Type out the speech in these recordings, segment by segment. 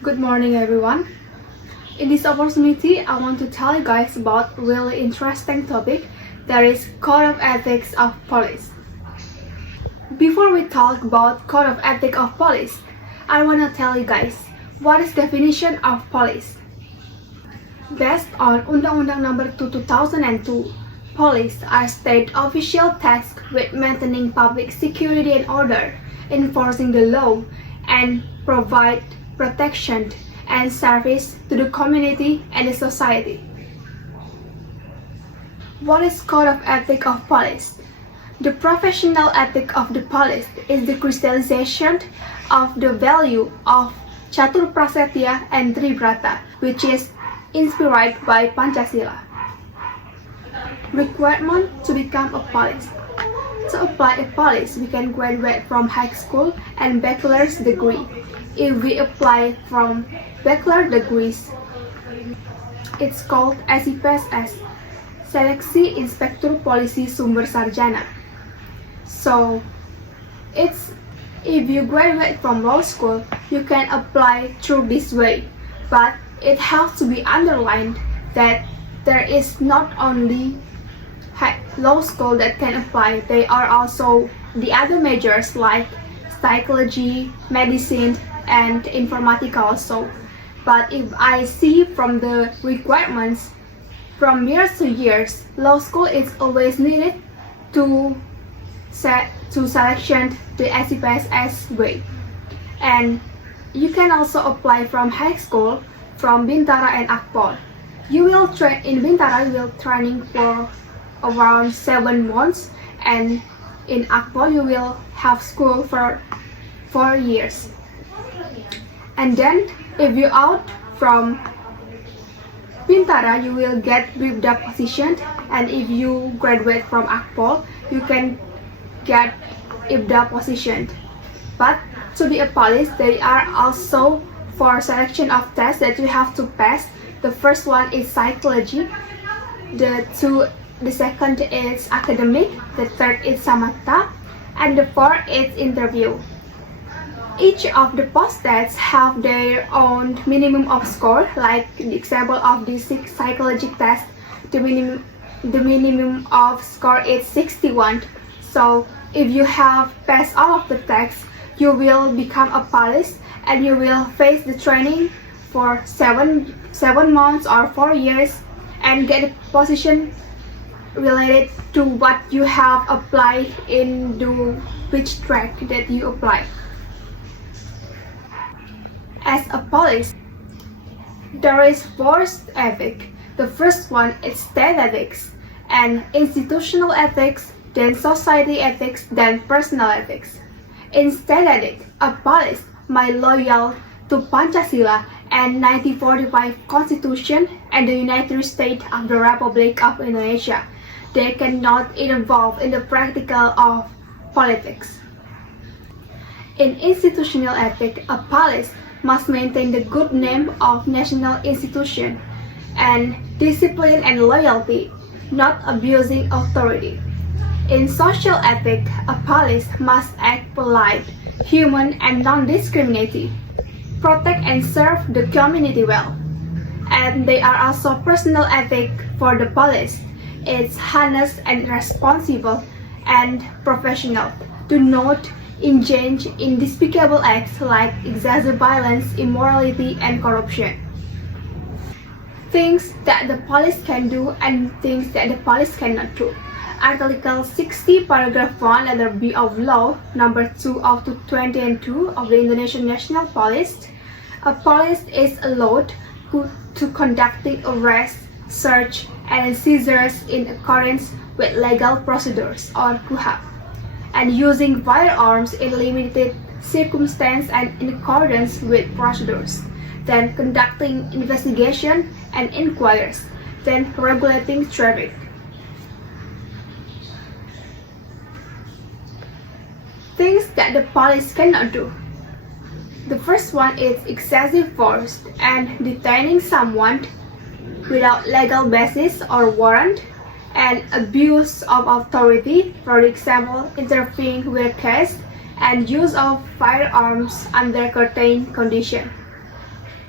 Good morning, everyone. In this opportunity, I want to tell you guys about a really interesting topic, that is Code of Ethics of Police. Before we talk about Code of Ethics of Police, I want to tell you guys what is definition of police. Based on Undang-Undang Number 2 2002, police are state official tasked with maintaining public security and order, enforcing the law, and provide protection and service to the community and the society. What is Code of Ethics of Police? The professional ethic of the police is the crystallization of the value of Catur Prasetya and Tribrata, which is inspired by Pancasila. Requirement to become a police. To apply a police, we can graduate from high school and bachelor's degree. If we apply from bachelor degrees, it's called SIPSS, Seleksi Inspektur Polisi Sumber Sarjana. So, if you graduate from law school, you can apply through this way, but it has to be underlined that there is not only law school that can apply, there are also the other majors like psychology, medicine, and informatica also. But if I see from the requirements, from years to years, law school is always needed to selection the SIPSS way. And you can also apply from high school, from Bintara and Akpol. You will train in Bintara, you will training for around 7 months, and in Akpol you will have school for 4 years. And then if you out from Bintara, you will get Bribda position, and if you graduate from Akpol, you can get IBDA position. But to be a police, there are also 4 selection of tests that you have to pass. The first one is psychology, the second is academic, the third is samatha, and the fourth is interview. Each of the post tests have their own minimum of score. Like the example of the psychology test, the minimum of score is 61. So if you have passed all of the tests, you will become a police, and you will face the training for 7 months or 4 years and get a position related to what you have applied in the which track that you apply. As a police, there is 4 ethics. The first one is state ethics, and institutional ethics, then society ethics, then personal ethics. In state ethics, a police must loyal to Pancasila and 1945 Constitution and the United States of the Republic of Indonesia. They cannot involve in the practical of politics. In institutional ethics, a police must maintain the good name of national institution and discipline and loyalty, not abusing authority. In social ethics, a police must act polite, human, and non-discriminating, protect and serve the community well. And they are also personal ethics for the police. It's honest and responsible and professional. Do not engage in despicable acts like excessive violence, immorality, and corruption. Things that the police can do and things that the police cannot do. Article 60, paragraph 1, letter B of law, number 2 of 2002 of the Indonesian National Police. A police is allowed to conducting arrest, search, and seizures in accordance with legal procedures or KUHAP, and using firearms in limited circumstances and in accordance with procedures, then conducting investigation and inquiries, then regulating traffic. Things that the police cannot do. The first one is excessive force and detaining someone without legal basis or warrant, and abuse of authority, for example, interfering with case and use of firearms under certain conditions.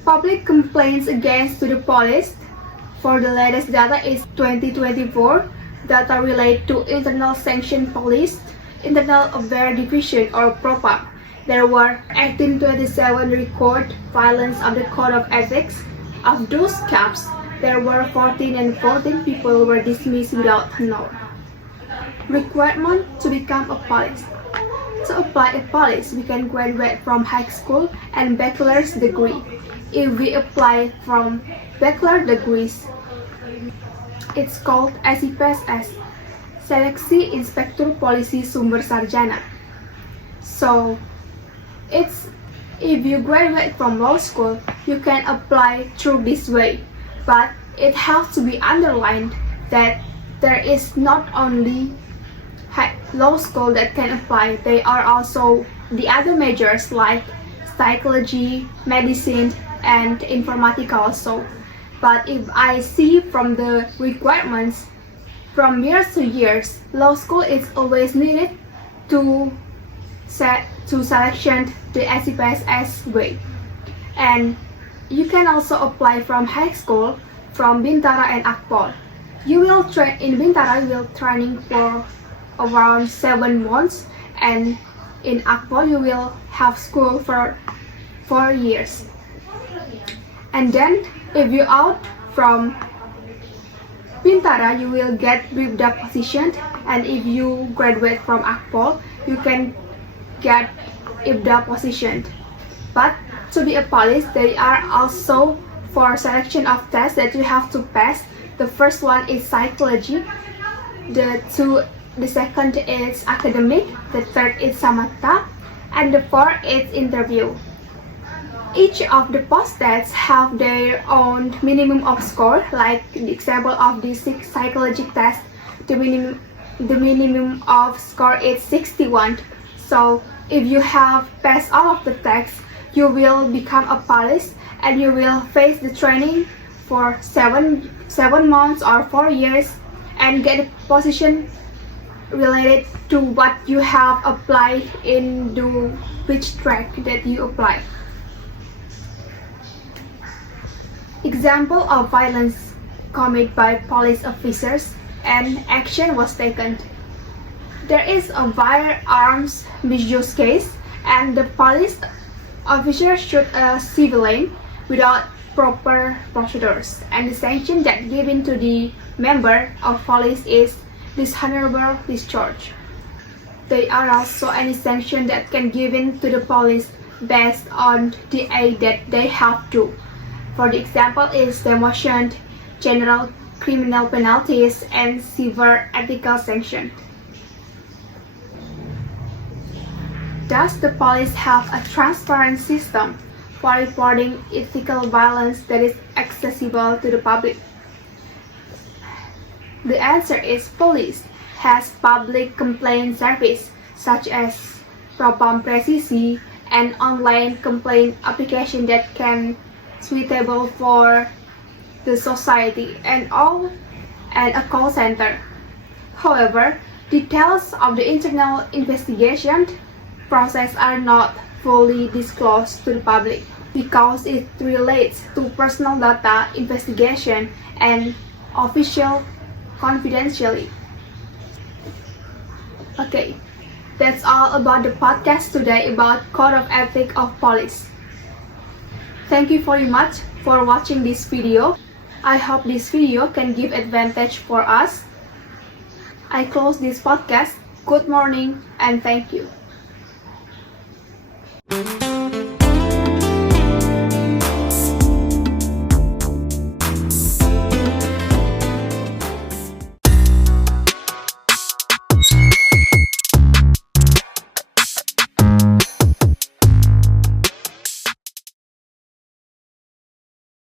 Public complaints against to the police for the latest data is 2024. Data relate to internal sanction police, internal affairs division or PROPAM. There were 1827 record violence of the code of ethics. Of those caps, there were 14 and 14 people were dismissed without honor. Requirement to become a police. To apply a police, we can graduate from high school and bachelor's degree. If we apply from bachelor degrees, it's called SIPSS, Seleksi Inspektur Polisi Sumber Sarjana. So, if you graduate from law school, you can apply through this way, but it has to be underlined that there is not only law school that can apply, there are also the other majors like psychology, medicine, and informatica also. But if I see from the requirements, from years to years, law school is always needed to selection the SIPSS way. And you can also apply from high school, from Bintara and Akpol. You will train in Bintara, you will training for around 7 months, and in Akpol you will have school for 4 years. And then if you out from Bintara, you will get BIPDA position, and if you graduate from Akpol, you can get IPDA position. But to be a police, there are also 4 selection of tests that you have to pass. The first one is psychology, the second is academic, the third is samatha, and the fourth is interview. Each of the post tests have their own minimum of score, like the example of the psychology test, the minimum of score is 61. So if you have passed all of the tests, you will become a police and you will face the training for 7 months or 4 years and get a position related to what you have applied in the which track that you apply. Example of violence committed by police officers and action was taken. There is a firearms misuse case and the police officer shot a civilian without proper procedures, and the sanction that given to the member of police is dishonorable discharge. There are also any sanction that can given to the police based on the aid that they have to. For the example is demotion, general criminal penalties, and severe ethical sanction. Does the police have a transparent system for reporting ethical violence that is accessible to the public? The answer is police has public complaint service such as Propam Presisi and online complaint application that can suitable for the society and a call center. However, details of the internal investigation process are not fully disclosed to the public because it relates to personal data investigation and official confidentiality. Okay, that's all about the podcast today about Code of Ethics of Police. Thank you very much for watching this video. I hope this video can give advantage for us. I close this podcast. Good morning and thank you.